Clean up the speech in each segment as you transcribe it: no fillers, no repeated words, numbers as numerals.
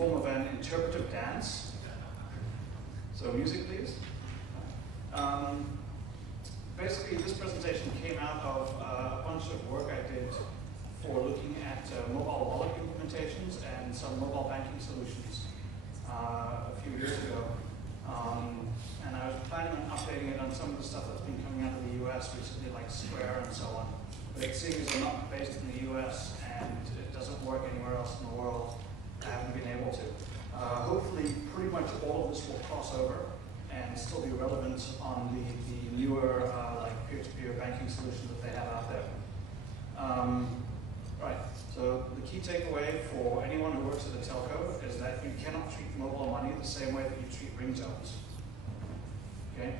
form of an interpretive dance. So music, please. Basically, this presentation came out of a bunch of work I did for looking at mobile wallet implementations and some mobile banking solutions a few years ago. And I was planning on updating it on some of the stuff that's been coming out of the US recently, like Square and so on. But seeing as I'm not based in the US and it doesn't work anywhere else in the world, I haven't been able to. Hopefully, pretty much all of this will cross over and still be relevant on the newer like peer-to-peer banking solutions that they have out there. Right, so the key takeaway for anyone who works at a telco is that you cannot treat mobile money the same way that you treat ringtones. Okay?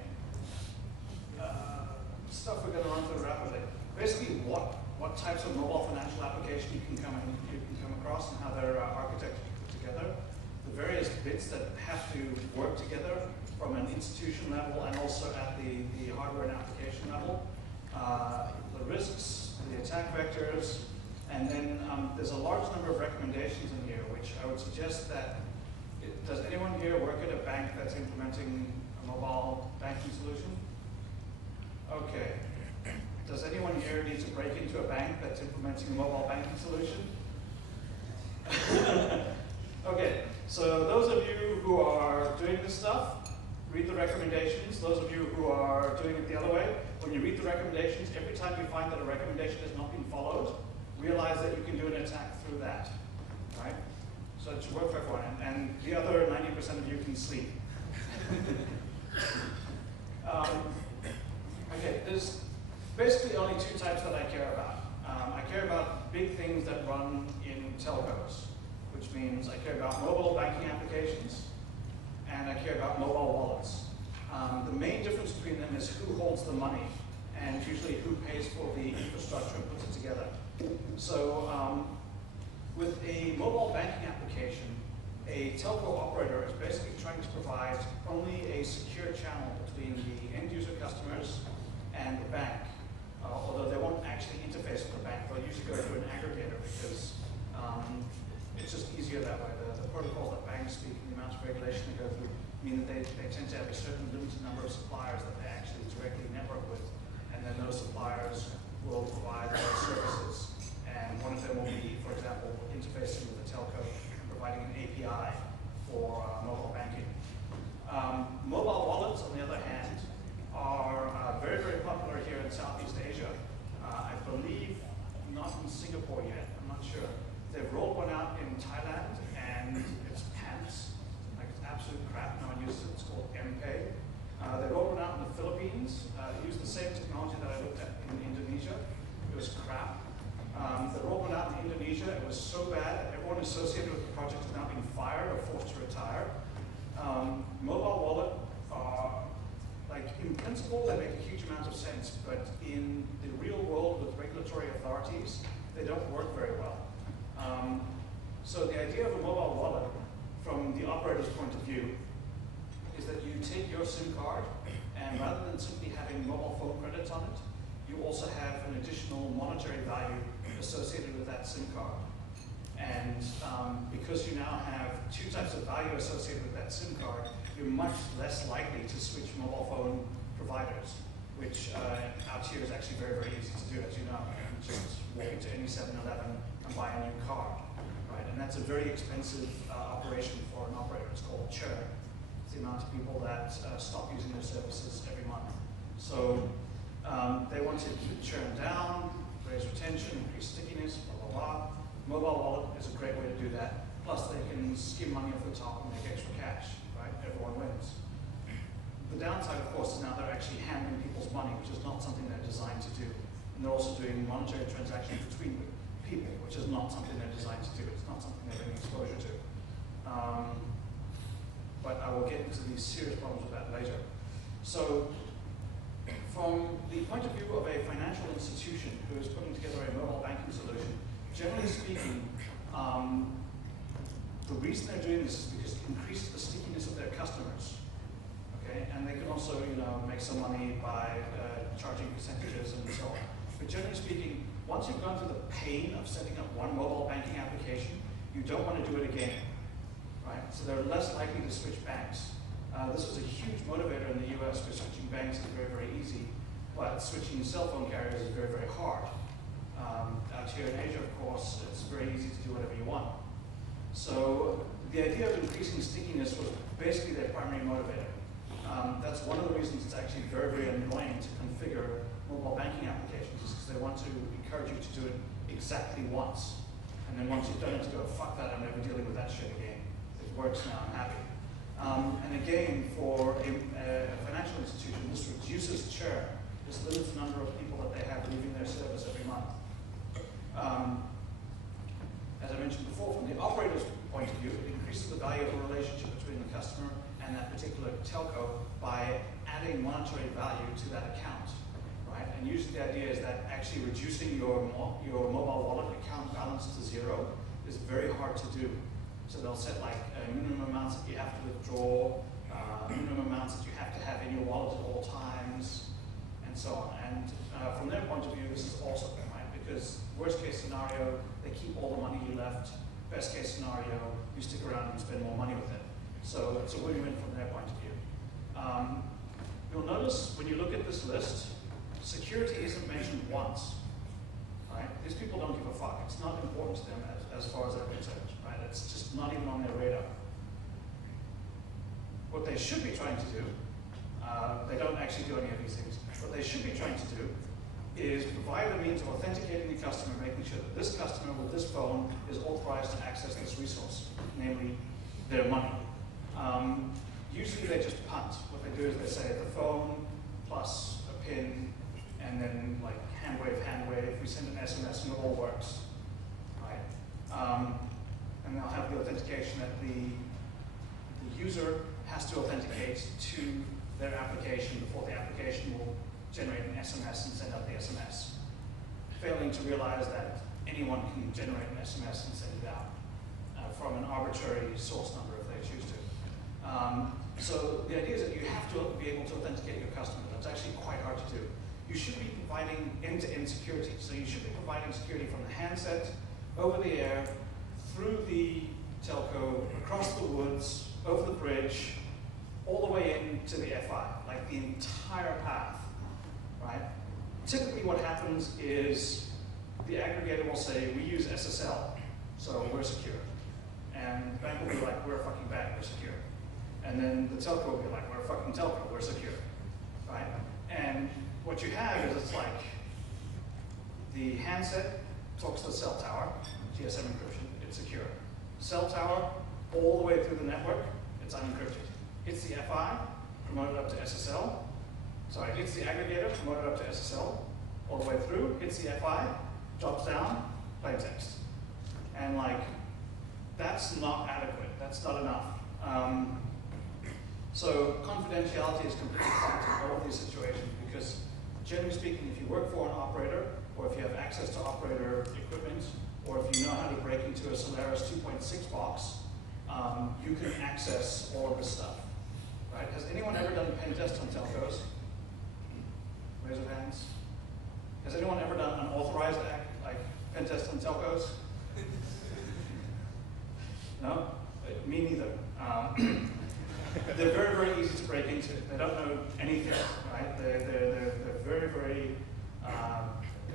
Stuff we're going to run through rapidly. Basically, what types of mobile financial application you can come across and how they're architected together. The various bits that have to work together from an institution level and also at the hardware and application level. The risks, the attack vectors, and then there's a large number of recommendations in here, which I would suggest that, does anyone here work at a bank that's implementing a mobile banking solution? Okay. Does anyone here need to break into a bank that's implementing a mobile banking solution? Okay, so those of you who are doing this stuff, read the recommendations. Those of you who are doing it the other way, when you read the recommendations, every time you find that a recommendation has not been followed, realize that you can do an attack through that, right? So it should work for everyone, and the other 90% of you can sleep. Okay, there's basically only two types that I care about. I care about big things that run in telcos, which means I care about mobile banking applications, and I care about mobile wallets. The main difference between them is who holds the money, and usually who pays for the infrastructure and puts it together. So with a mobile banking application, a telco operator is basically trying to provide only a secure channel between the end user customers and the bank. Although they won't actually interface with the bank, they'll usually go through an aggregator because it's just easier that way. The protocols that banks speak and the amount of regulation they go through mean that they tend to have a certain limited number of suppliers that they actually directly network with, and then those suppliers will provide their services. And one of them will be, for example, interfacing with the telco and providing an API for mobile banking. Mobile wallets, on the other hand, are very, very popular here in Southeast Asia. I believe not in Singapore yet, I'm not sure. They've rolled one out in Thailand, and it's pants. Like, it's absolute crap. No one uses it. It's called MPay. They rolled one out in the Philippines. They used the same technology that I looked at in Indonesia. It was crap. They rolled one out in Indonesia. It was so bad that everyone associated with the project is now being fired or forced to retire. Mobile wallet are, like, in principle, they make a huge amount of sense, but in the real world with regulatory authorities, they don't work very well. So the idea of a mobile wallet, from the operator's point of view, is that you take your SIM card, and rather than simply having mobile phone credits on it, you also have an additional monetary value associated with that SIM card. And because you now have two types of value associated with that SIM card, you're much less likely to switch mobile phone providers, which out here is actually very, very easy to do, as you know. You just walk into any 7-Eleven and buy a new card, right? And that's a very expensive operation for an operator. It's called churn. It's the amount of people that stop using their services every month. So they want to keep churn down, raise retention, increase stickiness, blah, blah, blah. Mobile wallet is a great way to do that. Plus, they can skim money off the top and make extra cash, right? Everyone wins. The downside, of course, is now they're actually handling people's money, which is not something they're designed to do. And they're also doing monetary transactions between people, which is not something they're designed to do. It's not something they're having exposure to. But I will get into these serious problems with that later. So, from the point of view of a financial institution who is putting together a mobile banking solution, generally speaking, the reason they're doing this is because it increases the stickiness of their customers. Okay, and they can also, make some money by charging percentages and so on. But generally speaking, once you've gone through the pain of setting up one mobile banking application, you don't want to do it again. right? So they're less likely to switch banks. This was a huge motivator in the US because switching banks is very, very easy, but switching cell phone carriers is very, very hard. Out here in Asia, of course, it's very easy to do whatever you want. So the idea of increasing stickiness was basically their primary motivator. That's one of the reasons it's actually very, very annoying to configure mobile banking applications, is because they want to encourage you to do it exactly once. And then once you've done it, to go, fuck that, I'm never dealing with that shit again. It works now, I'm happy. And again, for a financial institution, this reduces churn. This limits the number of people that they have leaving their service every month. As I mentioned before, from the operator's point of view, it increases the value of the relationship between the customer and that particular telco by adding monetary value to that account, right? And usually the idea is that actually reducing your mobile wallet account balance to zero is very hard to do. So they'll set like minimum amounts that you have to withdraw, minimum amounts that you have to have in your wallet at all times, and so on. And from their point of view, this is awesome, right? Because worst case scenario, they keep all the money you left. Best case scenario, you stick around and spend more money with it. So it's a win-win from their point of view. You'll notice when you look at this list, security isn't mentioned once, right? These people don't give a fuck. It's not important to them as far as they're concerned, right? It's just not even on their radar. What they should be trying to do, they don't actually do any of these things. What they should be trying to do is provide a means of authenticating the customer, making sure that this customer with this phone is authorized to access this resource, namely their money. Usually they just punt. What they do is they say the phone plus a PIN, and then like hand wave, we send an SMS and it all works, right? And they'll have the authentication that the user has to authenticate to their application before the application will generate an SMS and send out the SMS, failing to realize that anyone can generate an SMS and send it out from an arbitrary source number if they choose to. So the idea is that you have to be able to authenticate your customer. That's actually quite hard to do. You should be providing end-to-end security. So you should be providing security from the handset, over the air, through the telco, across the woods, over the bridge, all the way into the FI, like the entire path, right? Typically what happens is the aggregator will say, we use SSL, so we're secure. And the bank will be like, we're a fucking bank, we're secure. And then the telco will be like, we're a fucking telco, we're secure, right? And what you have is it's like the handset talks to the cell tower, GSM encryption, it's secure. Cell tower, all the way through the network, it's unencrypted. Hits the FI, promoted up to SSL. Sorry, hits the aggregator, promoted up to SSL, all the way through, hits the FI, drops down, plain text. And like, that's not adequate, that's not enough. So confidentiality is completely fine in all of these situations because generally speaking, if you work for an operator, or if you have access to operator equipment, or if you know how to break into a Solaris 2.6 box, you can access all of this stuff, right? Has anyone ever done a pen test on telcos? Raise your hands. Has anyone ever done an authorized pen test on telcos? No? Me neither. They're very, very easy to break into. They don't know anything, right? They're very, very,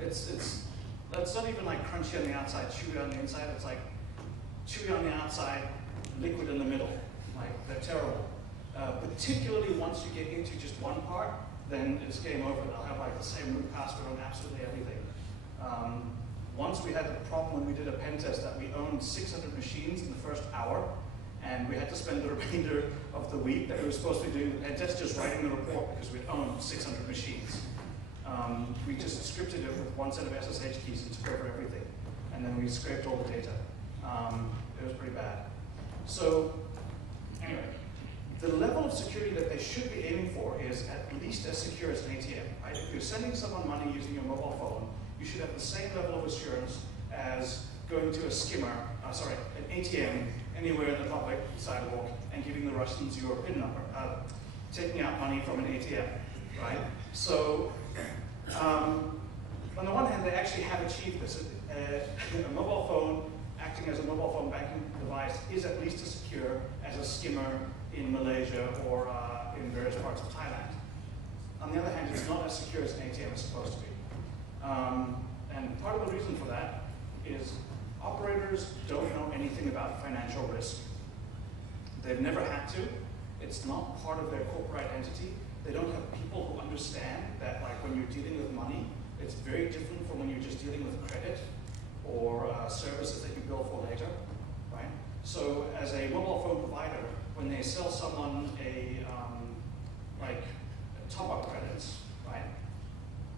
it's not even like crunchy on the outside, chewy on the inside. It's like chewy on the outside, liquid in the middle. Like, they're terrible. Particularly once you get into just one part, then it's game over. They'll have like the same root password on absolutely everything. Once we had the problem when we did a pen test that we owned 600 machines in the first hour, and we had to spend the remainder of the week that we were supposed to be doing the pen test just writing the report because we'd owned 600 machines. We just scripted it with one set of SSH keys and took over everything. And then we scraped all the data. It was pretty bad. So anyway, the level of security that they should be aiming for is at least as secure as an ATM. Right? If you're sending someone money using your mobile phone, you should have the same level of assurance as going to a skimmer, an ATM anywhere in the public sidewalk and giving the Russians your PIN number, taking out money from an ATM, right? So, on the one hand, they actually have achieved this. A mobile phone acting as a mobile phone banking device is at least as secure as a skimmer in Malaysia or in various parts of Thailand. On the other hand, it's not as secure as an ATM is supposed to be. And part of the reason for that is operators don't know anything about financial risk. They've never had to. It's not part of their corporate identity. They don't have people who understand that, like, when you're dealing with money, it's very different from when you're just dealing with credit or services that you bill for later, right? So as a mobile phone provider, when they sell someone a top-up credits, right?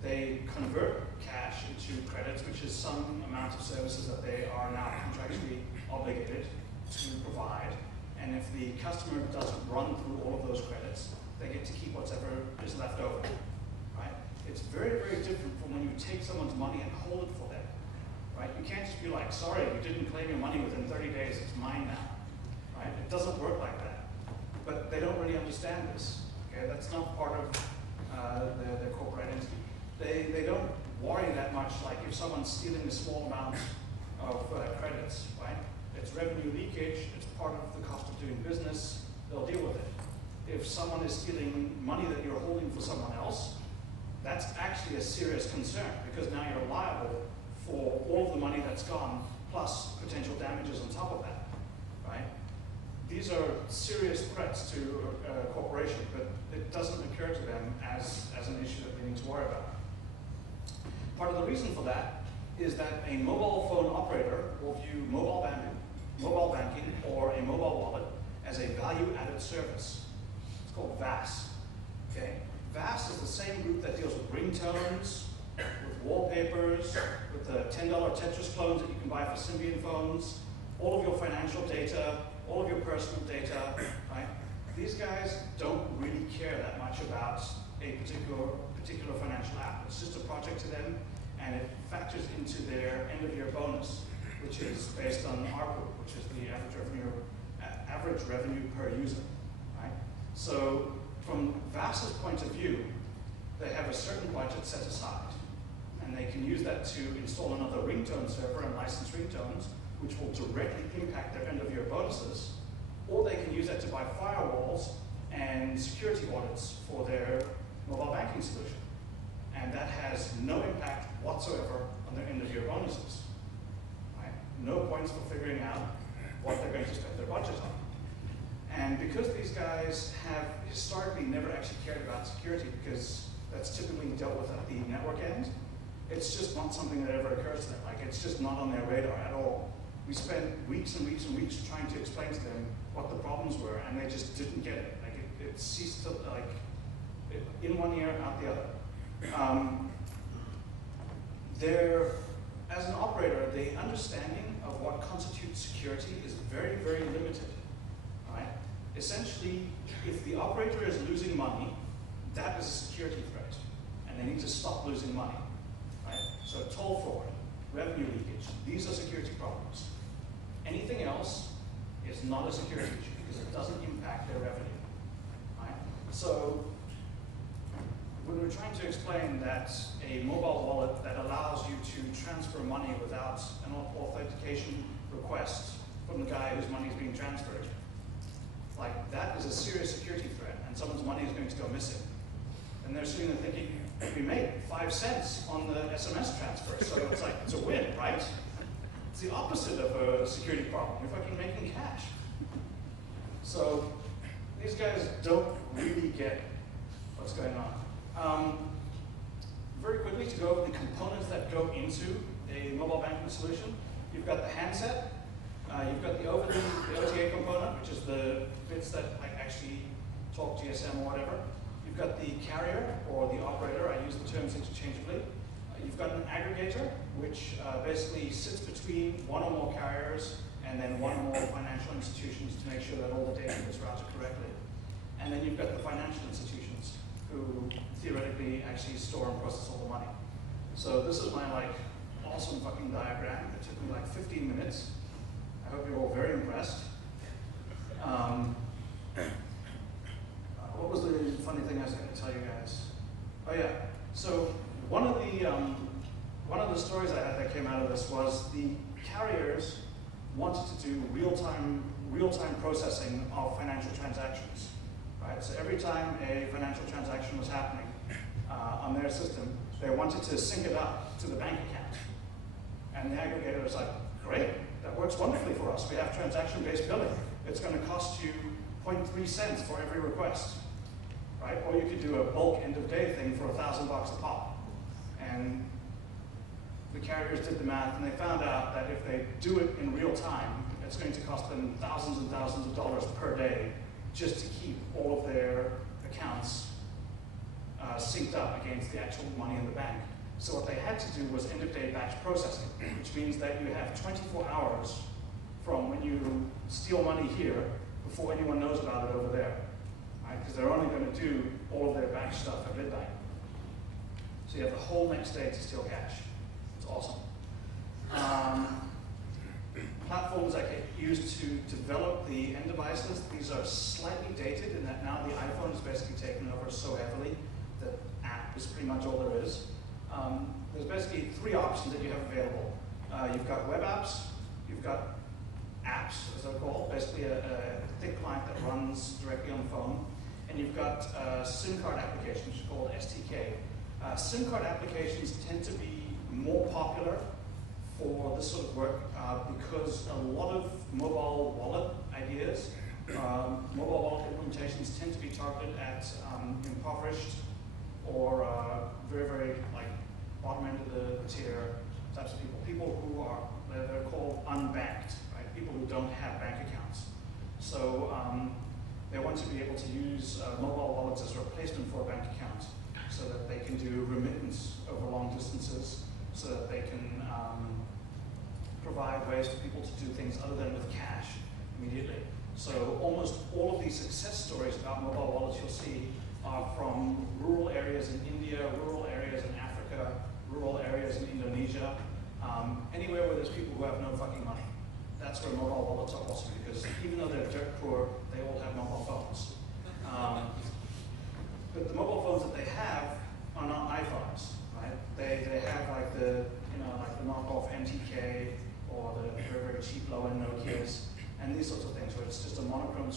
They convert cash into credits, which is some amount of services that they are now contractually obligated to provide. And if the customer doesn't run through all of those credits, they get to keep whatever is left over, right? It's very, very different from when you take someone's money and hold it for them, right? You can't just be like, sorry, you didn't claim your money within 30 days, it's mine now, right? It doesn't work like that. But they don't really understand this, okay? That's not part of their corporate identity. They don't worry that much, like if someone's stealing a small amount of credits, right? It's revenue leakage, it's part of the cost of doing business, they'll deal with it. If someone is stealing money that you're holding for someone else, that's actually a serious concern, because now you're liable for all of the money that's gone, plus potential damages on top of that, right? These are serious threats to a corporation, but it doesn't occur to them as an issue that they need to worry about. Part of the reason for that is that a mobile phone operator will view mobile banking or a mobile wallet as a value-added service. It's called VAS, okay? VAS is the same group that deals with ringtones, with wallpapers, with the $10 Tetris clones that you can buy for Symbian phones, all of your financial data, all of your personal data, right? These guys don't really care that much about a particular financial app. It's just a project to them, and it factors into their end-of-year bonus, which is based on ARPU, which is the average revenue per user, right? So from VAS's point of view, they have a certain budget set aside, and they can use that to install another ringtone server and license ringtones, which will directly impact their end-of-year bonuses, or they can use that to buy firewalls and security audits for their mobile banking solution. And that has no impact whatsoever on their end-of-year bonuses. Right? No points for figuring out what they're going to spend their budget on. And because these guys have historically never actually cared about security, because that's typically dealt with at the network end, it's just not something that ever occurs to them. Like, it's just not on their radar at all. We spent weeks and weeks and weeks trying to explain to them what the problems were, and they just didn't get it. Like, it ceased to, like, in one ear, out the other. As an operator, the understanding of what constitutes security is very, very limited. Right? Essentially, if the operator is losing money, that is a security threat, and they need to stop losing money. Right? So toll fraud, revenue leakage, these are security problems. Anything else is not a security issue because it doesn't impact their revenue. Right? So when we're trying to explain that a mobile wallet that allows you to transfer money without an authentication request from the guy whose money is being transferred, like, that is a serious security threat, and someone's money is going to go missing. And they're sitting there thinking, we made 5 cents on the SMS transfer, so it's like, it's a win, right? It's the opposite of a security problem. You're fucking making cash. So these guys don't really get what's going on. Very quickly, to go over the components that go into a mobile banking solution, you've got the handset, you've got the OTA component, which is the bits that actually talk GSM or whatever. You've got the carrier or the operator. I use the terms interchangeably. You've got an aggregator, which basically sits between one or more carriers and then one or more financial institutions to make sure that all the data gets routed correctly. And then you've got the financial institutions, who theoretically actually store and process all the money. So this is my awesome fucking diagram. It took me 15 minutes. I hope you're all very impressed. What was the funny thing I was going to tell you guys? Oh yeah. So one of the stories I had that came out of this was the carriers wanted to do real-time real-time processing of financial transactions, right? So every time a financial transaction was happening on their system, they wanted to sync it up to the bank account. And the aggregator was like, great, that works wonderfully for us. We have transaction-based billing. It's going to cost you 0.3 cents for every request, right? Or you could do a bulk end-of-day thing for $1,000 a pop. And the carriers did the math, and they found out that if they do it in real time, it's going to cost them thousands and thousands of dollars per day just to keep all of their accounts synced up against the actual money in the bank. So what they had to do was end-of-day batch processing, which means that you have 24 hours from when you steal money here before anyone knows about it over there, right? Because they're only going to do all of their batch stuff at midnight. So you have the whole next day to steal cash. It's awesome. Platforms that get used to develop the end devices, these are slightly dated in that now the iPhone is basically taken over so heavily that app is pretty much all there is. There's basically three options that you have available. You've got web apps, you've got apps, as they're called, basically a thick client that runs directly on the phone, and you've got SIM card applications, which are called SDK. SIM card applications tend to be more popular for this sort of work because a lot of mobile wallet ideas, mobile wallet implementations tend to be targeted at impoverished or very, very like bottom end of the tier types of people. People who are, they're called unbanked, right? People who don't have bank accounts. So they want to be able to use mobile wallets as a replacement for a bank account so that they can do remittance over long distances, so that they can provide ways for people to do things other than with cash immediately. So almost all of these success stories about mobile wallets you'll see are from rural areas in India, rural areas in Africa, rural areas in Indonesia, anywhere where there's people who have no fucking money. That's where mobile wallets are awesome, because even though they're dirt poor, they all have mobile phones. But the mobile phones that they have are not iPhones, right? They have like the knockoff NTK or the very, very cheap low-end Nokias and these sorts of things where it's just a monochrome.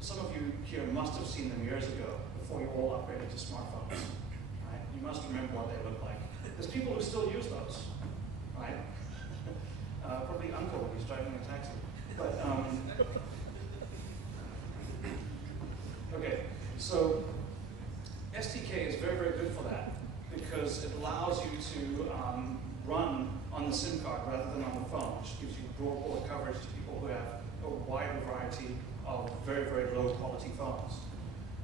Some of you here must have seen them years ago before you all upgraded to smartphones, right? You must remember what they look like. There's people who still use those, right? Probably uncle when he's driving a taxi. But okay, so SDK is very, very good for that because it allows you to run on the SIM card rather than on the phone, which gives you broad coverage to people who have a wide variety of very, very low quality phones.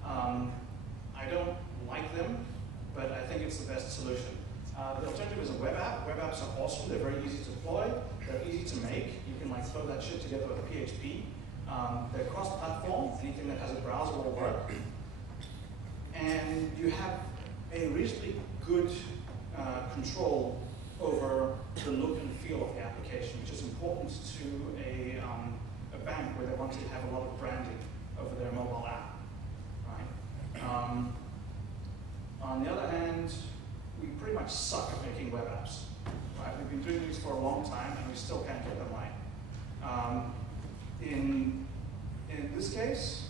I don't like them, but I think it's the best solution. The alternative is a web app. Web apps are awesome. They're very easy to deploy. They're easy to make. You can like throw that shit together with PHP. They're cross-platform. Anything that has a browser will work. And you have a reasonably good control over the look and feel of the application, which is important to a bank where they want to have a lot of branding over their mobile app. Right? On the other hand, we pretty much suck at making web apps. Right? We've been doing these for a long time, and we still can't get them right. In this case,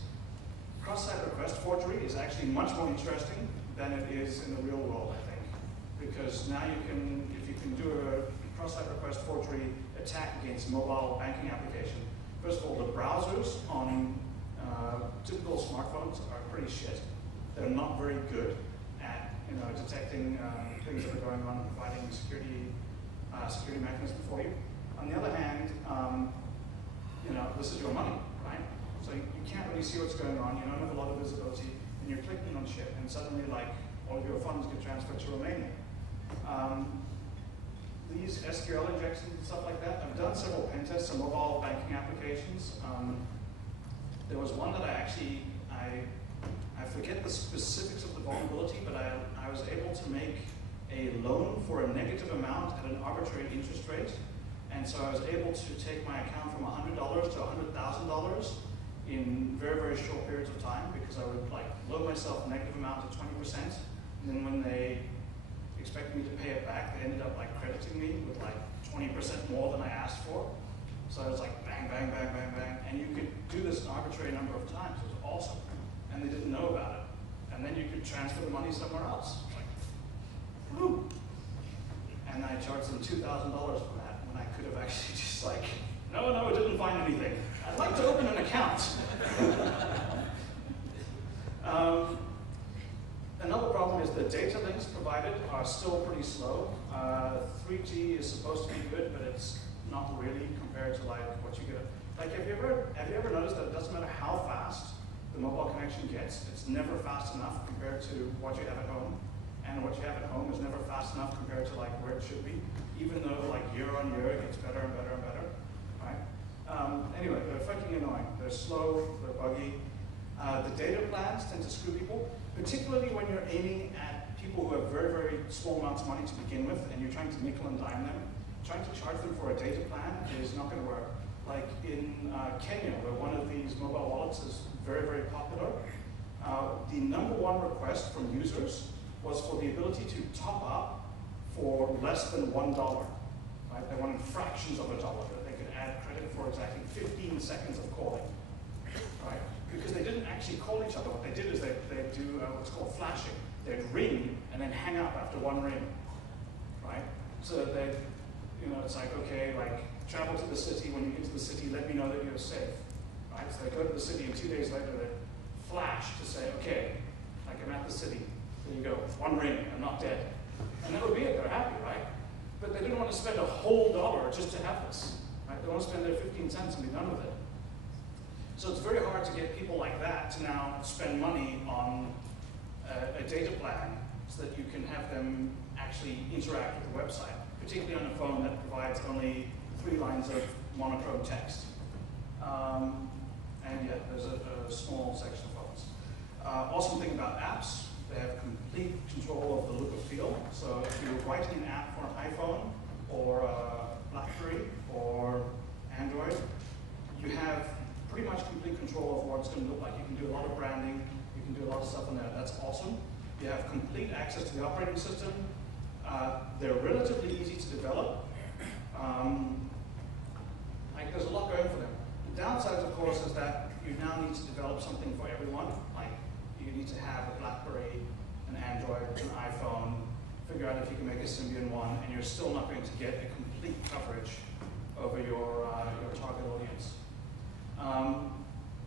cross-site request forgery is actually much more interesting than it is in the real world, I think. Because now you can, if you can do a cross-site request forgery attack against mobile banking application, first of all, the browsers on typical smartphones are pretty shit. They're not very good at detecting things that are going on and providing security mechanism for you. On the other hand, this is your money, right? So you can't really see what's going on. You don't have a lot of visibility, and you're clicking on shit, and suddenly, like, all of your funds get transferred to Romania. These SQL injections and stuff like that, I've done several pen tests on mobile banking applications. There was one that I forget the specifics of the vulnerability, but I was able to make a loan for a negative amount at an arbitrary interest rate. And so I was able to take my account from $100 to $100,000 in very, very short periods of time, because I would like loan myself a negative amount to 20%, and then when they expected me to pay it back, they ended up like crediting me with like 20% more than I asked for. So I was like bang, bang, bang, bang, bang, and you could arbitrary number of times. It was awesome. And they didn't know about it. And then you could transfer the money somewhere else. It's like, woo! And I charged them $2,000 for that when I could have actually just like, no, it didn't find anything. I'd like to open an account. Another problem is the data links provided are still pretty slow. 3G is supposed to be good, but it's not really compared to like what you get. Like, have you ever noticed that it doesn't matter how fast the mobile connection gets, it's never fast enough compared to what you have at home, and what you have at home is never fast enough compared to like where it should be, even though like year on year it gets better and better and better, right? Anyway, they're fucking annoying. They're slow. They're buggy. The data plans tend to screw people, particularly when you're aiming at people who have very, very small amounts of money to begin with, and you're trying to nickel and dime them. Trying to charge them for a data plan is not going to work. Like in Kenya, where one of these mobile wallets is very, very popular, the #1 request from users was for the ability to top up for less than $1. Right? They wanted fractions of a dollar that they could add credit for exactly 15 seconds of calling. Right? Because they didn't actually call each other. What they did is they do what's called flashing. They'd ring and then hang up after one ring, right? So they, it's like, okay, like travel to the city. When you get to the city, let me know that you're safe, right? So they go to the city, and 2 days later they flash to say, okay, like I'm at the city. There you go, one ring, I'm not dead, and that would be it. They're happy, right? But they didn't want to spend a whole dollar just to have this, right? They want to spend their 15 cents and be done with it. So it's very hard to get people like that to now spend money on a data plan so that you can have them actually interact with the website, particularly on a phone that provides only 3 lines of monochrome text. And yeah, there's a small section of phones. Awesome thing about apps, they have complete control of the look and feel. So if you're writing an app for an iPhone or BlackBerry or Android, you have pretty much complete control of what it's going to look like. You can do a lot of branding, you can do a lot of stuff on there. That's awesome. You have complete access to the operating system. They're relatively easy to develop. Like there's a lot going for them. The downsides, of course, is that you now need to develop something for everyone. Like you need to have a BlackBerry, an Android, an iPhone, figure out if you can make a Symbian one, and you're still not going to get a complete coverage over your target audience.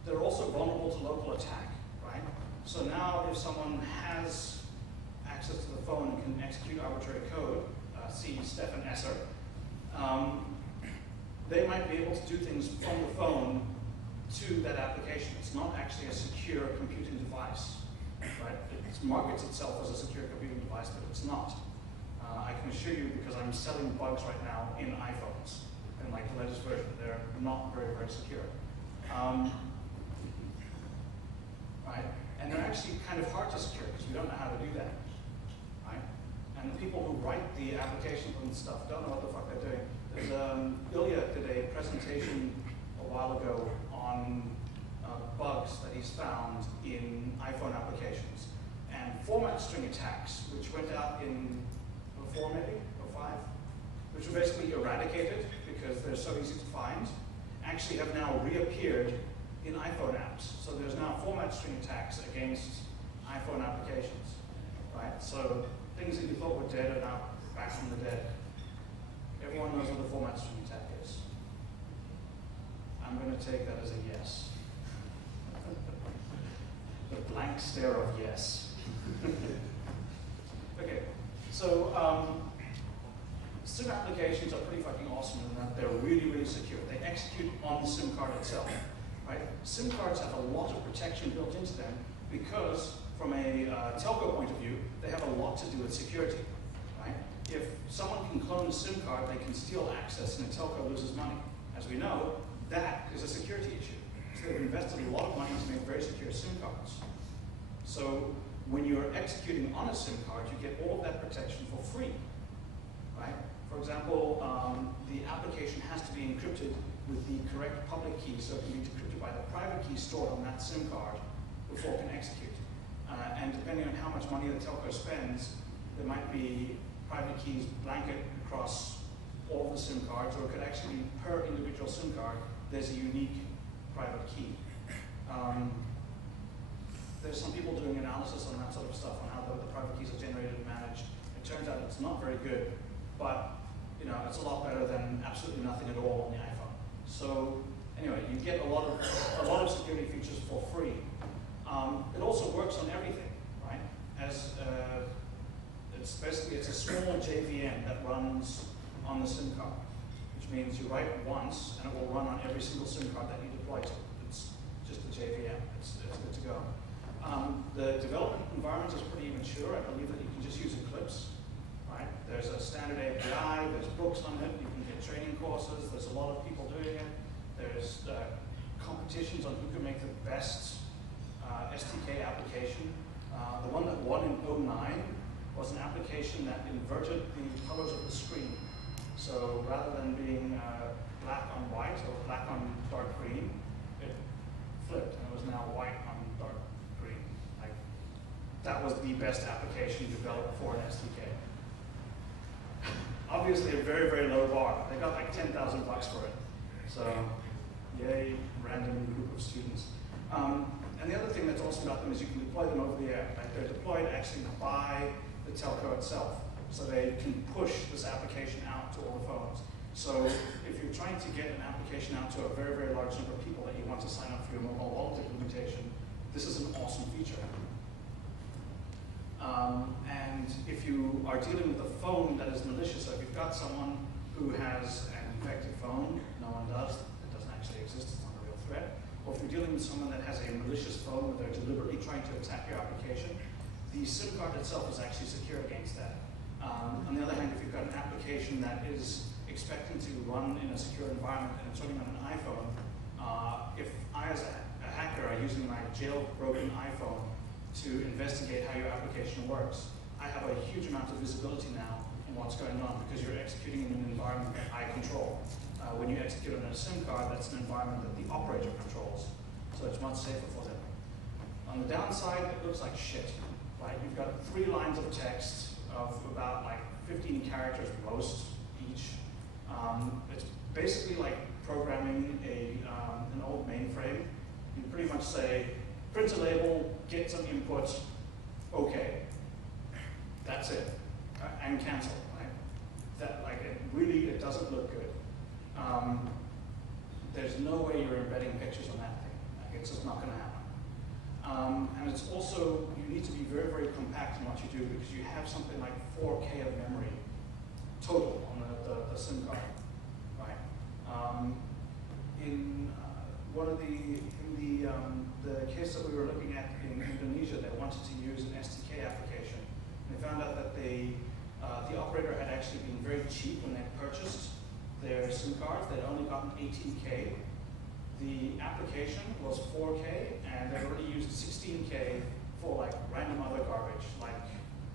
They're also vulnerable to local attack, right? So now if someone has access to the phone and can execute arbitrary code, see Stefan Esser, they might be able to do things from the phone to that application. It's not actually a secure computing device, right? It markets itself as a secure computing device, but it's not. I can assure you, because I'm selling bugs right now in iPhones, and like the latest version, they're not very, very secure. Right? And they're actually kind of hard to secure because we don't know how to do that. Right? And the people who write the applications and stuff don't know what the fuck they're doing. There's Ilya did a presentation a while ago on bugs that he's found in iPhone applications and format string attacks, which went out in 04 maybe, or 05, which were basically eradicated because they're so easy to find, actually have now reappeared in iPhone apps. So there's now format string attacks against iPhone applications, right? So things that you thought were dead are now back from the dead. Everyone knows what a format string attack is. I'm going to take that as a yes. The blank stare of yes. Okay, so SIM applications are pretty fucking awesome in that they're really, really secure. They execute on the SIM card itself, right? SIM cards have a lot of protection built into them because, from a telco point of view, they have a lot to do with security, right? If someone can clone a SIM card, they can steal access and a telco loses money. As we know, that is a security issue. So they've invested a lot of money to make very secure SIM cards. So when you're executing on a SIM card, you get all of that protection for free, right? For example, the application has to be encrypted with the correct public key, so it can be decrypted by the private key stored on that SIM card before it can execute. And depending on how much money the telco spends, there might be private keys blanket across all of the SIM cards, or it could actually be per individual SIM card, there's a unique private key. there's some people doing analysis on that sort of stuff, on how the private keys are generated and managed. It turns out it's not very good, but it's a lot better than absolutely nothing at all on the iPhone. So anyway, you get a lot of security features for free. It also works on everything, right? As it's a small JVM that runs on the SIM card, which means you write once and it will run on every single SIM card that you deploy to. It's just a JVM. It's good to go. The development environment is pretty mature. I believe that you can just use Eclipse, right? There's a standard API, there's books on it, you can get training courses, there's a lot of people doing it. There's competitions on who can make the best SDK application. The one that won in 2009 was an application that inverted the colors of the screen. So rather than being black on white or black on dark green, it flipped and it was now white on dark green. That was the best application developed for an SDK. Obviously a very, very low bar. They got like 10,000 bucks for it. So, yay, random group of students. And the other thing that's awesome about them is you can deploy them over the air. Like they're deployed actually by the telco itself. So they can push this application out to all the phones. So if you're trying to get an application out to a very, very large number of people that you want to sign up for your mobile wallet implementation, this is an awesome feature. And if you are dealing with a phone that is malicious, so if you've got someone who has an infected phone, no one does, it doesn't actually exist, it's not a real threat. Or if you're dealing with someone that has a malicious phone where they're deliberately trying to attack your application, the SIM card itself is actually secure against that. On the other hand, if you've got an application that is expecting to run in a secure environment and it's running on an iPhone, if I as a hacker are using my jailbroken iPhone to investigate how your application works, I have a huge amount of visibility now on what's going on because you're executing in an environment that I control. When you execute on a SIM card, that's an environment that the operator controls. So it's much safer for them. On the downside, it looks like shit. Right? You've got 3 lines of text of about like 15 characters most each. It's basically like programming an old mainframe. You pretty much say, print a label, get some input, okay. That's it. And cancel, right? That it doesn't look good. There's no way you're embedding pictures on that thing. It's just not going to happen. And it's also, you need to be very, very compact in what you do because you have something like 4K of memory total on the SIM card, right? In the case that we were looking at in Indonesia, they wanted to use an SDK application. And they found out that the operator had actually been very cheap when they purchased their SIM cards. They'd only gotten 18K. The application was 4K, and they'd already used 16K for like random other garbage, like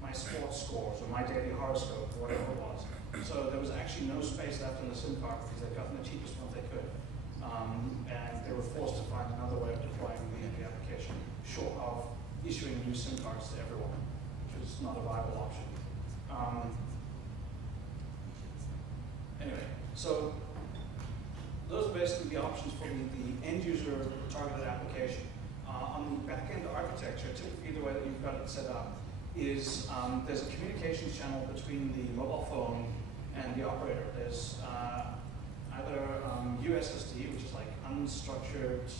my sports scores or my daily horoscope or whatever it was. So there was actually no space left on the SIM card because they'd gotten the cheapest ones they could. And they were forced to find another way of deploying the application, short of issuing new SIM cards to everyone, which is not a viable option. Anyway, so those are basically the options for the end user targeted application. On the back-end architecture, typically the way that you've got it set up is there's a communications channel between the mobile phone and the operator. There's either USSD, which is like unstructured